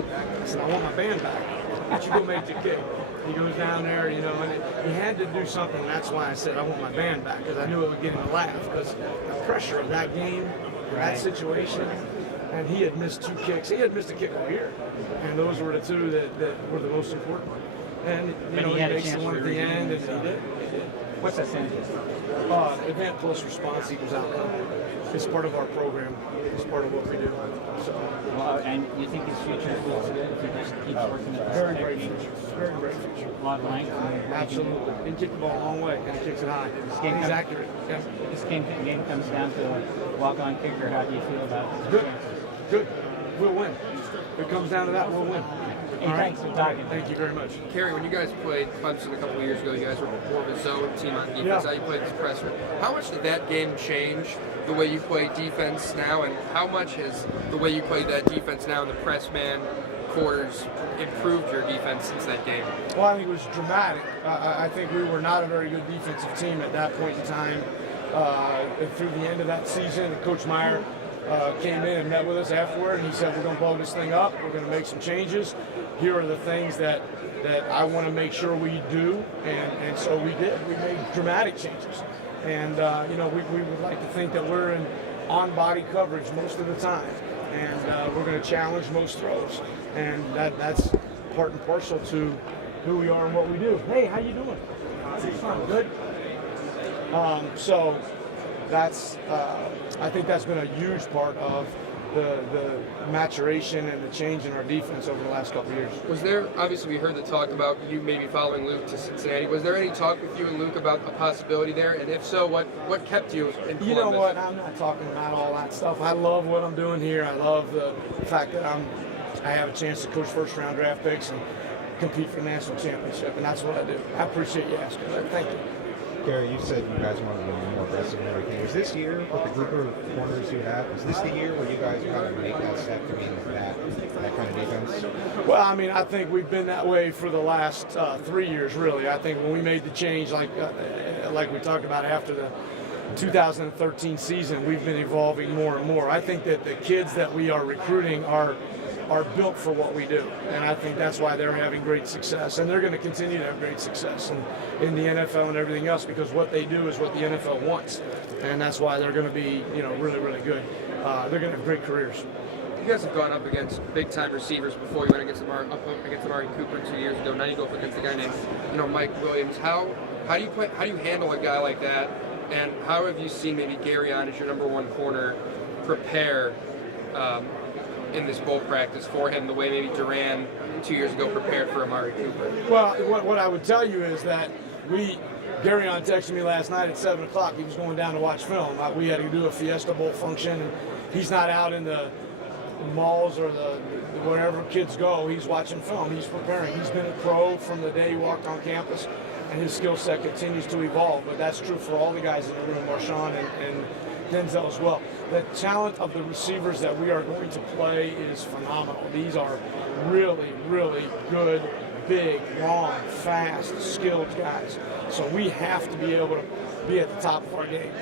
I said, I want my band back. Why don't you go make the kick? He goes down there, and he had to do something. And that's why I said I want my band back, because I knew it would get him a laugh. Because the pressure of that game, that situation, and he had missed 2 kicks. He had missed a kick all year, and those were the 2 that were the most important. And he makes the one at the end, and he did. What's that sentence? Event plus response equals outcome. It's part of our program. It's part of what we do. So, and you think his future looks good if he just keeps working at this very great future. Very great future. A lot of length. Absolutely. He can kick the ball a long way, and he kicks it high. He's accurate. Yeah. This game comes down to a walk-on kicker. How do you feel about it? Good. Good. We'll win. If it comes down to that, we'll win. Hey, thanks for talking. Thank you very much. Kerry, when you guys played Clemson a couple of years ago, you guys were more of a zone team on defense. Now you played as pressure. How much did that game change the way you play defense now, and how much has the way you play that defense now in the press man quarters improved your defense since that game? Well, I think it was dramatic. I think we were not a very good defensive team at that point in time. Through the end of that season, Coach Meyer came in and met with us afterward, and he said, we're going to blow this thing up. We're going to make some changes. Here are the things that I want to make sure we do, and so we did. We made dramatic changes. And, we would like to think that we're in on-body coverage most of the time, and we're going to challenge most throws. And that's part and parcel to who we are and what we do. Hey, how you doing? It's fun. Good? So that's I think that's been a huge part of the maturation and the change in our defense over the last couple of years. Was there, obviously we heard the talk about you maybe following Luke to Cincinnati. Was there any talk with you and Luke about a possibility there? And if so, what kept you in Columbus? You know what, I'm not talking about all that stuff. I love what I'm doing here. I love the fact that I have a chance to coach first-round draft picks and compete for the national championship, and that's what I do. I appreciate you asking that. Thank you. Gary, you said you guys wanted to be more aggressive and everything. Was this year, with the group of corners you have, was this the year where you guys kind of make that step to being that kind of defense? Well, I think we've been that way for the last 3 years, really. I think when we made the change, like we talked about after the 2013 season, we've been evolving more and more. I think that the kids that we are recruiting are built for what we do, and I think that's why they're having great success, and they're going to continue to have great success in the NFL and everything else, because what they do is what the NFL wants, and that's why they're going to be really, really good. They're going to have great careers. You guys have gone up against big-time receivers before. You went against Amari Cooper 2 years ago. Now you go up against a guy named Mike Williams. How do you handle a guy like that, and how have you seen maybe Gary on as your number 1 corner prepare in this bowl practice for him the way maybe Duran 2 years ago prepared for Amari Cooper? Well, what I would tell you is that Gary texted me last night at 7 o'clock. He was going down to watch film. We had to do a Fiesta Bowl function, and he's not out in the malls or wherever kids go. He's watching film. He's preparing. He's been a pro from the day he walked on campus, and his skill set continues to evolve. But that's true for all the guys in the room, Marshawn and Denzel as well. The talent of the receivers that we are going to play is phenomenal. These are really, really good, big, long, fast, skilled guys. So we have to be able to be at the top of our game.